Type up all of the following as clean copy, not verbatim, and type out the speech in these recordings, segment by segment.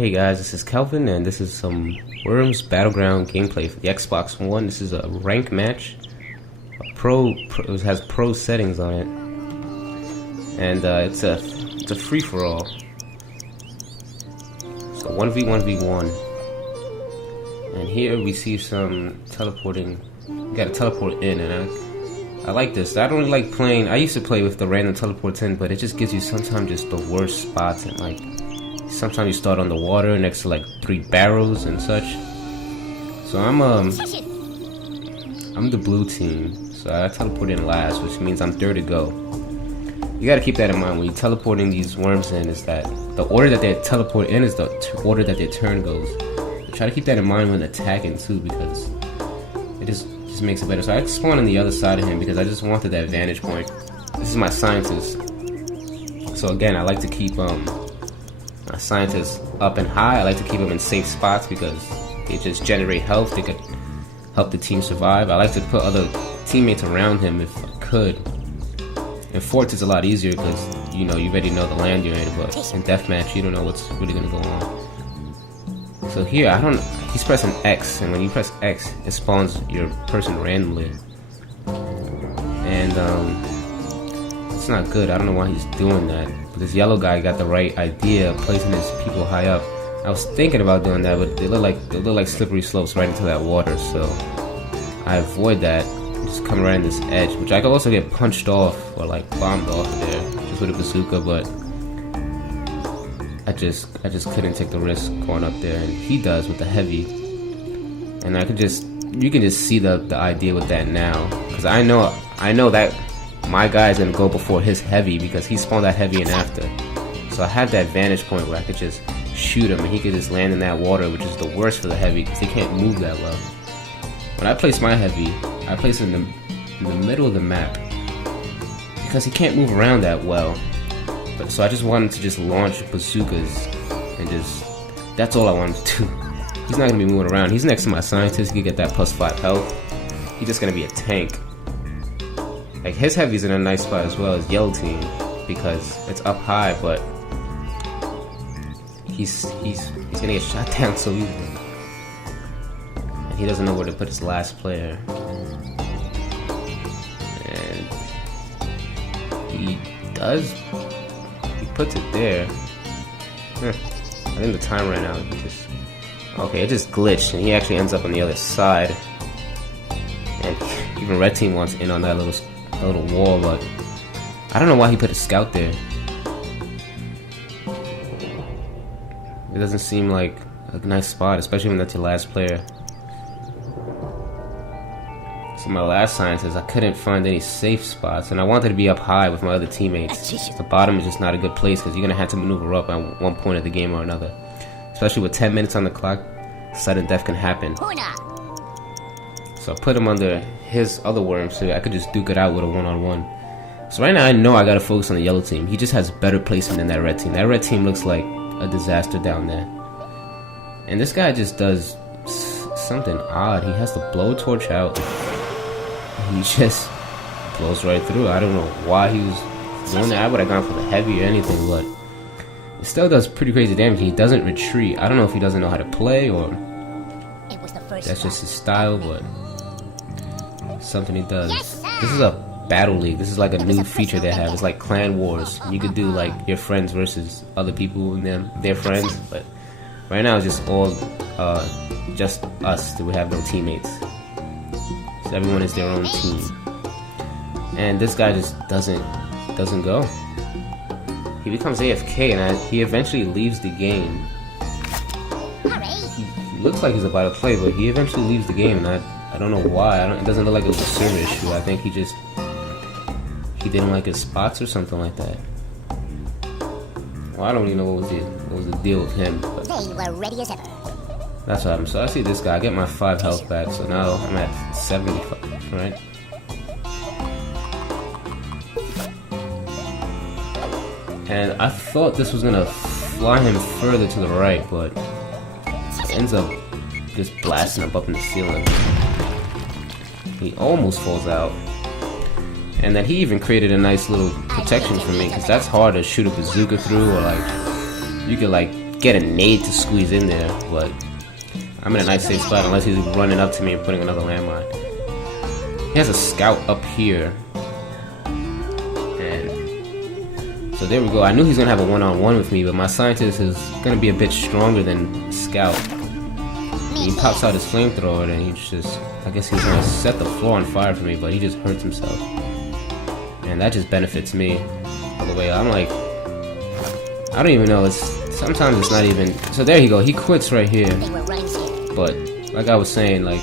Hey guys, this is Kelvin, and this is some Worms Battleground gameplay for the Xbox One. This is a ranked match. It has pro settings on it, and it's a free for all. So 1v1v1, and here we see some teleporting. You gotta teleport in, and I like this. I don't really like playing. I used to play with the random teleports in, but it just gives you sometimes just the worst spots, and like sometimes you start on the water next to like 3 barrels and such. So I'm the blue team, so I teleport in last, which means I'm third to go. You gotta keep that in mind when you're teleporting these worms in, is that the order that they teleport in is the order that their turn goes. So try to keep that in mind when attacking too, because it just makes it better. So I spawn on the other side of him because I just wanted that vantage point. This is my scientist. So again, I like to keep my scientists up and high. I like to keep them in safe spots because they just generate health. They could help the team survive. I like to put other teammates around him if I could. In forts it's a lot easier because you already know the land you're in, but in deathmatch you don't know what's really gonna go on. So here he's pressing X, and when you press X it spawns your person randomly, and it's not good. I don't know why he's doing that, but this yellow guy got the right idea of placing his people high up. I was thinking about doing that, but they look like slippery slopes right into that water, so I avoid that. Just come right in this edge, which I could also get punched off or like bombed off there just with a bazooka, but I just couldn't take the risk going up there, and he does with the heavy. And you can just see the idea with that now, because I know that my guy's gonna go before his heavy because he spawned that heavy in after. So I had that vantage point where I could just shoot him and he could just land in that water, which is the worst for the heavy because they can't move that low. When I place my heavy, I place it in the middle of the map because he can't move around that well. So I just wanted to just launch bazookas and that's all I wanted to do. He's not gonna be moving around. He's next to my scientist. He can get that +5 health. He's just gonna be a tank. Like his heavy's in a nice spot as well as yellow team because it's up high, but he's gonna get shot down so easily. And he doesn't know where to put his last player. And he does. He puts it there. I think the time ran out. Okay, it just glitched, and he actually ends up on the other side. And even red team wants in on that little wall, but I don't know why he put a scout there. It doesn't seem like a nice spot, especially when that's your last player. So my last scientist, I couldn't find any safe spots, and I wanted to be up high with my other teammates. The bottom is just not a good place because you're gonna have to maneuver up at one point of the game or another. Especially with 10 minutes on the clock, sudden death can happen. So I put him under his other worm so I could just duke it out with a one-on-one. So right now I know I gotta focus on the yellow team. He just has better placement than that red team. That red team looks like a disaster down there. And this guy just does something odd. He has the blowtorch out. He just blows right through. I don't know why he was doing that. I would have gone for the heavy or anything, but it still does pretty crazy damage. He doesn't retreat. I don't know if he doesn't know how to play or that's just his style, but something he does. This is a battle league. This is like a new feature they have. It's like clan wars. You could do like your friends versus other people and their friends, but right now it's just all just us. We have no teammates. So everyone is their own team. And this guy just doesn't go. He becomes AFK, and he eventually leaves the game. He looks like he's about to play, but he eventually leaves the game, and I don't know why. It doesn't look like it was a server issue. I think he didn't like his spots or something like that. Well, I don't even know what was the deal with him. But they were ready as ever. That's what happened. So I see this guy. I get my 5 health back, so now I'm at 75, right? And I thought this was gonna fly him further to the right, but it ends up just blasting him up in the ceiling. He almost falls out. And then he even created a nice little protection for me, because that's hard to shoot a bazooka through, or like you could like get a nade to squeeze in there, but I'm in a nice safe spot unless he's running up to me and putting another landmine. He has a scout up here. And so there we go. I knew he's gonna have a one-on-one with me, but my scientist is gonna be a bit stronger than Scout. He pops out his flamethrower and he's just, I guess he's gonna set the floor on fire for me, but he just hurts himself. And that just benefits me all the way. I'm like, I don't even know, sometimes it's not even, so there you go, he quits right here. But, like I was saying, like,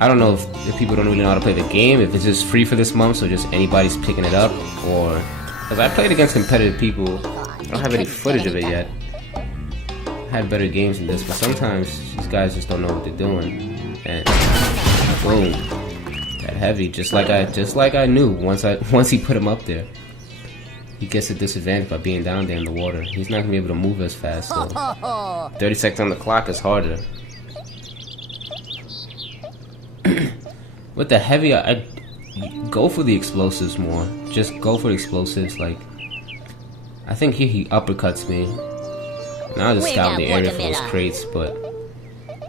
I don't know if people don't really know how to play the game, if it's just free for this month, so just anybody's picking it up, or, because I played against competitive people, I don't have any footage of it yet. I had better games than this, but sometimes these guys just don't know what they're doing, and boom, that heavy, just like I knew once he put him up there. He gets a disadvantage by being down there in the water. He's not gonna be able to move as fast, so 30 seconds on the clock is harder. With the heavy, I go for the explosives more. Just go for the explosives. Like, I think here he uppercuts me. Now I just scout the area for those crates, but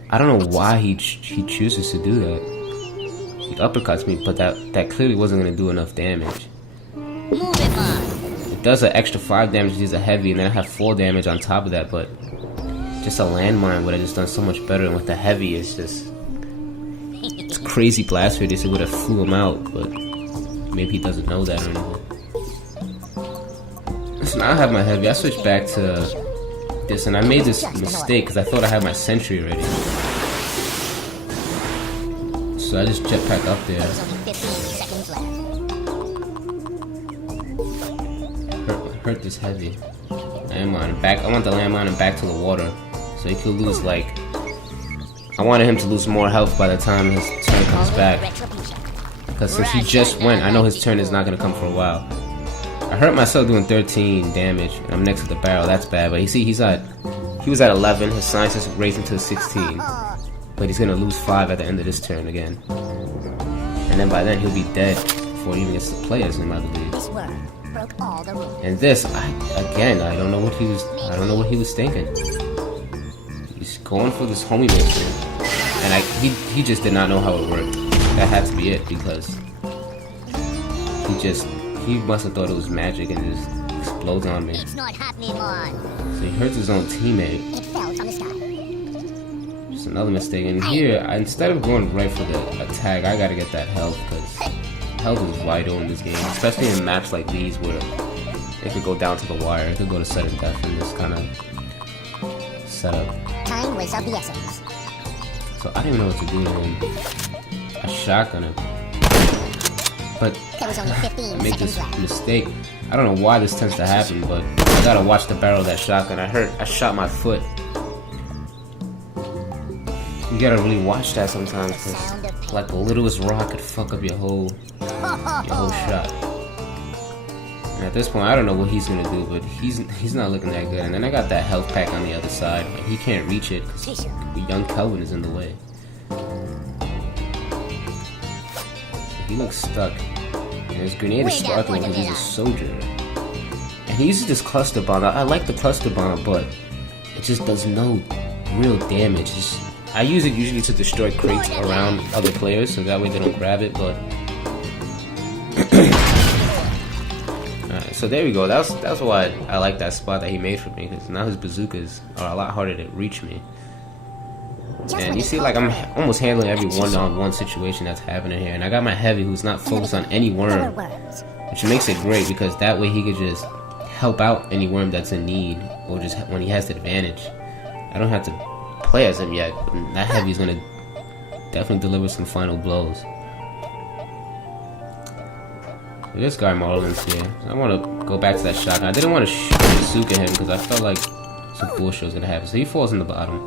I don't know why he chooses to do that. He uppercuts me, but that clearly wasn't gonna do enough damage. It does an extra 5 damage. He's a heavy, and then I have 4 damage on top of that. But just a landmine would have just done so much better. And with the heavy, it's just crazy blast radius. It would have flew him out, but maybe he doesn't know that or anything. So now I have my heavy. I switched back to this, and I made this mistake because I thought I had my sentry already. So I just jetpack up there. Hurt this heavy. Landmine back. I want the landmine and back to the water, so he could lose like. I wanted him to lose more health by the time his turn comes back. Because since he just went, I know his turn is not going to come for a while. I hurt myself doing 13 damage, and I'm next to the barrel. That's bad. But you see, he was at 11. His scientist raised him to 16. But he's going to lose 5 at the end of this turn again. And then by then, he'll be dead before he even gets to play as him, I believe. And this, I don't know what he was thinking. He's going for this homie mission, and he just did not know how it worked. That had to be it, because he must have thought it was magic and just explodes on me. It's not happening on. So he hurts his own teammate. It fell from the sky. Just another mistake. And here, instead of going right for the attack, I gotta get that health, because health is vital in this game, especially in maps like these where it could go down to the wire. It could go to sudden death in this kind of setup. Time was of the essence. So I didn't know what to do to him. I shotgun him. But I make this mistake. I don't know why this tends to happen, but I gotta watch the barrel of that shotgun. I shot my foot. You gotta really watch that sometimes, because like the littlest rock could fuck up your whole shot. And at this point, I don't know what he's gonna do, but he's not looking that good. And then I got that health pack on the other side, and he can't reach it because young Kelvin is in the way. He looks stuck. And his grenade is sparkling because he's a soldier. And he uses this cluster bomb. I like the cluster bomb, but it just does no real damage. I use it usually to destroy crates around other players, so that way they don't grab it, but alright, so there we go. That's why I like that spot that he made for me, because now his bazookas are a lot harder to reach me. And you see, like, I'm almost handling every one-on-one situation that's happening here. And I got my heavy who's not focused on any worm, which makes it great, because that way he could just help out any worm that's in need, or just when he has the advantage. I don't have to play as him yet, but that heavy's gonna definitely deliver some final blows. So this guy Marlin's here. I want to go back to that shotgun. I didn't want to shoot bazooka him because I felt like some bullshit was gonna happen. So he falls in the bottom.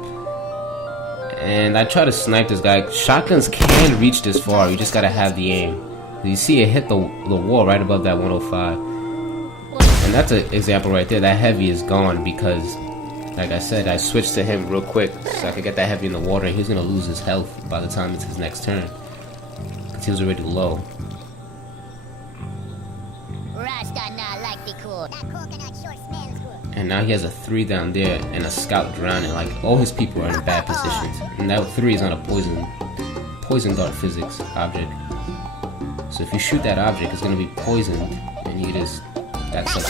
And I try to snipe this guy. Shotguns can reach this far. You just gotta have the aim. You see it hit the wall right above that 105. And that's an example right there. That heavy is gone because, like I said, I switched to him real quick so I could get that heavy in the water, and he's gonna lose his health by the time it's his next turn, because he was already low. And now he has a 3 down there and a scout drowning. Like, all his people are in bad positions. And that 3 is not a poison dart physics object. So if you shoot that object, it's gonna be poisoned, and you just, that's it.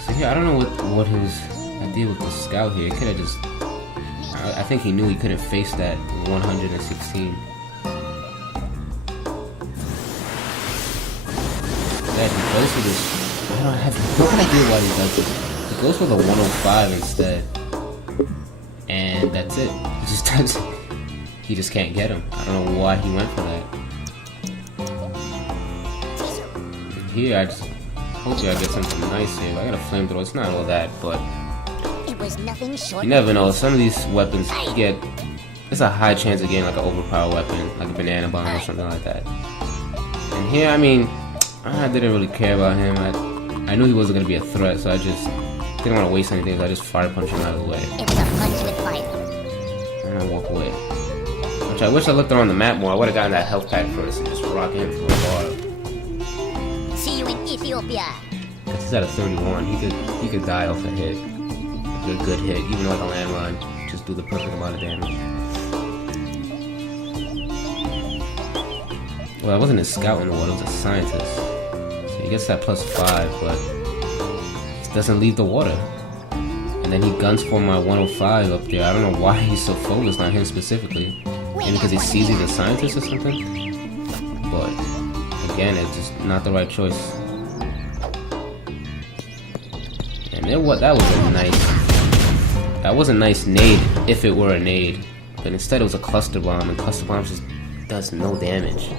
So here, I don't know what his idea with the scout here. He could have just, I think he knew he couldn't face that 116. Yeah, he goes for this. I don't have no idea why he does this. He goes for the 105 instead, and that's it. He just does. He just can't get him. I don't know why he went for that. Here, I just hopefully I get something nice here. I got a flamethrower. It's not all that, but it was nothing short. You never know. Some of these weapons you get. It's a high chance of getting like an overpowered weapon, like a banana bomb or something like that. And here, I mean, I didn't really care about him. I knew he wasn't gonna be a threat, so I just didn't want to waste anything. So I just fire punched him out of the way. It was a punch with fire. And I walk away. Which I wish I looked around the map more. I would have gotten that health pack first and just rock him for a bar. See you in Ethiopia. Cause he's at a 31. He could die off a hit. A good hit, even like a landmine. Just do the perfect amount of damage. Well, I wasn't a scout in the water. I was a scientist. So he gets that +5, but it doesn't leave the water. And then he guns for my 105 up there. I don't know why he's so focused on him specifically. Maybe because he sees he's a scientist or something. But again, it's just not the right choice. And that was a nice nade if it were a nade. But instead it was a cluster bomb, and cluster bombs just does no damage.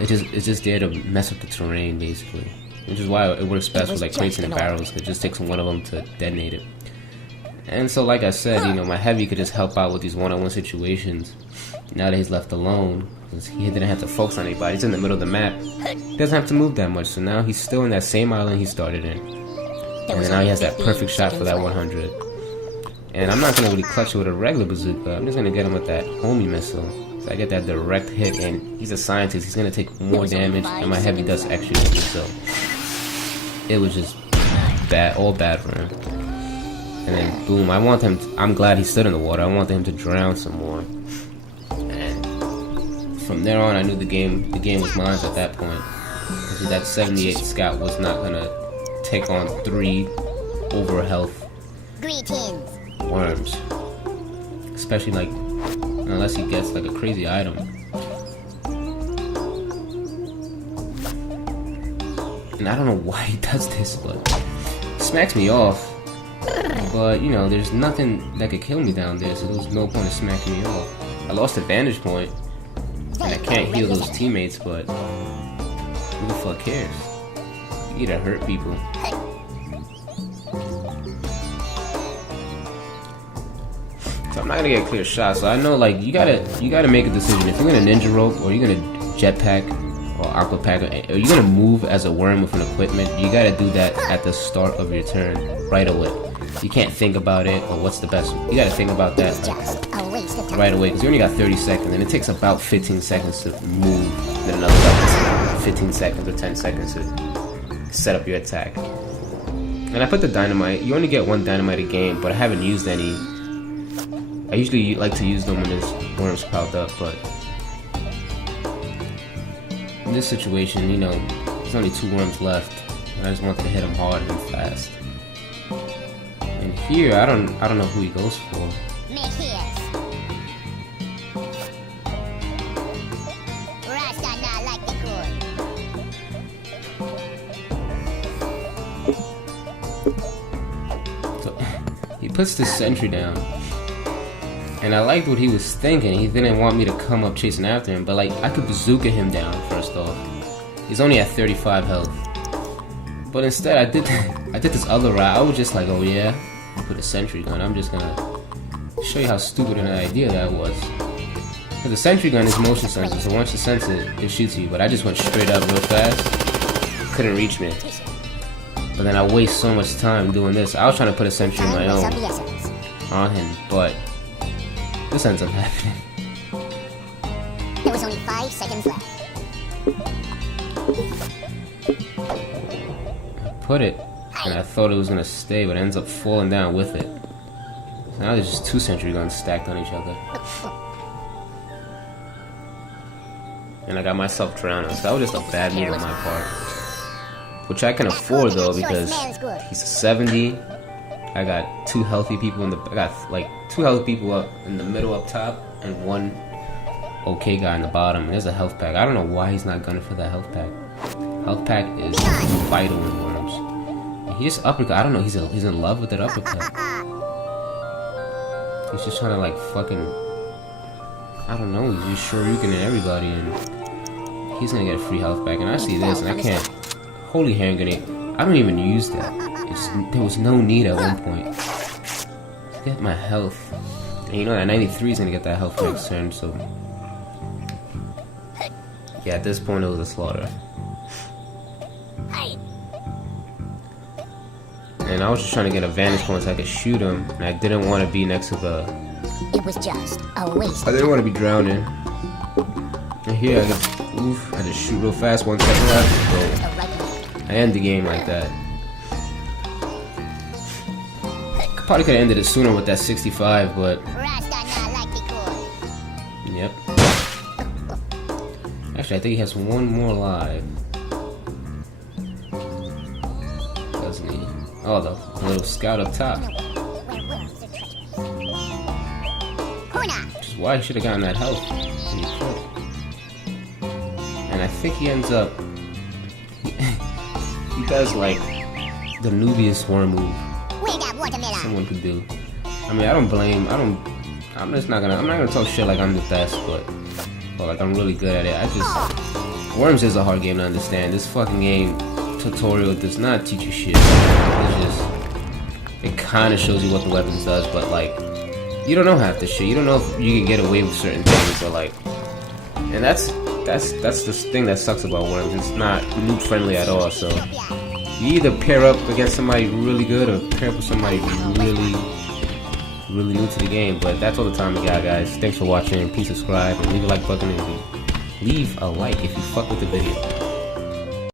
It's just there to mess up the terrain basically. Which is why it works best with like crates and barrels. It just takes one of them to detonate it. And so, like I said, you know, my heavy could just help out with these one-on-one situations. Now that he's left alone, because he didn't have to focus on anybody, he's in the middle of the map. He doesn't have to move that much, so now he's still in that same island he started in. And then now he has that perfect shot for that 100. And I'm not going to really clutch it with a regular bazooka. I'm just going to get him with that homie missile. So I get that direct hit, and he's a scientist. He's going to take more damage, and my heavy does extra damage, so it was just bad, all bad for him. And then boom, I'm glad he stood in the water. I want him to drown some more. And from there on, I knew the game was mine at that point. Because that 78 scout was not gonna take on 3 over health worms. Especially like, unless he gets like a crazy item. And I don't know why he does this, but he smacks me off. But, you know, there's nothing that could kill me down there, so there was no point in smacking me off. I lost a vantage point, and I can't heal those teammates, but who the fuck cares? You gotta hurt people. So I'm not gonna get a clear shot, so I know, like, you gotta make a decision. If you're gonna ninja rope, or you're gonna jetpack, or aqua pack, or you're gonna move as a worm with an equipment, you gotta do that at the start of your turn, right away. You can't think about it or what's the best. You gotta think about that like, right away, because you only got 30 seconds, and it takes about 15 seconds to move, then another 15 seconds or 10 seconds to set up your attack. And I put the dynamite. You only get 1 dynamite a game, but I haven't used any. I usually like to use them when there's worms piled up, but in this situation, you know, there's only 2 worms left, and I just wanted to hit them hard and fast. And here, I don't know who he goes for. So he puts the sentry down, and I liked what he was thinking. He didn't want me to come up chasing after him, but like I could bazooka him down first off. He's only at 35 health. But instead, I did this other route. I was just like, oh yeah, put a sentry gun. I'm just gonna show you how stupid an idea that was. Because the sentry gun is motion sensor, so once you sense it, it shoots you. But I just went straight up real fast. Couldn't reach me. But then I waste so much time doing this. I was trying to put a sentry of my own on him, but this ends up happening. There was only 5 seconds left. Put it, and I thought it was gonna stay, but it ends up falling down with it. So now there's just 2 sentry guns stacked on each other. And I got myself drowning, so that was just a bad move on my part. Which I can afford though, because he's 70. I got 2 healthy people in the. I got like 2 healthy people up in the middle up top, and 1 okay guy in the bottom. And there's a health pack. I don't know why he's not gunning for that health pack. Health pack is vital in Worms. And he just uppercut. I don't know. He's in love with that uppercut. He's just trying to like fucking. I don't know. He's just Shoryukening everybody, and he's gonna get a free health pack. And I see this, and I can't. Holy hand grenade. I don't even use that. There was no need at one point. Get my health. And you know that 93 is gonna get that health next turn, so. Yeah, at this point it was a slaughter. And I was just trying to get a vantage point so I could shoot him, and I didn't want to be next to the. It was just a waste. I didn't want to be drowning. And here I just, oof, I just shoot real fast, 1 second left. So I end the game like that. Probably could have ended it sooner with that 65, but. Yep. Actually, I think he has 1 more live. Doesn't he? Oh, the little scout up top. Which is why he should have gotten that health. And I think he ends up. He does like the noobiest worm move someone could do. I mean, I don't blame. I'm just not gonna. I'm not gonna talk shit like I'm the best, but like I'm really good at it. I just. Worms is a hard game to understand. This fucking game tutorial does not teach you shit. It's just. It kind of shows you what the weapons does, but like. You don't know half the shit. You don't know if you can get away with certain things, or like. And that's the thing that sucks about Worms. It's not noob friendly at all. So you either pair up against somebody really good, or pair up with somebody really new to the game. But that's all the time we got, guys. Thanks for watching. Please subscribe and leave a like button, and leave a like if you fuck with the video.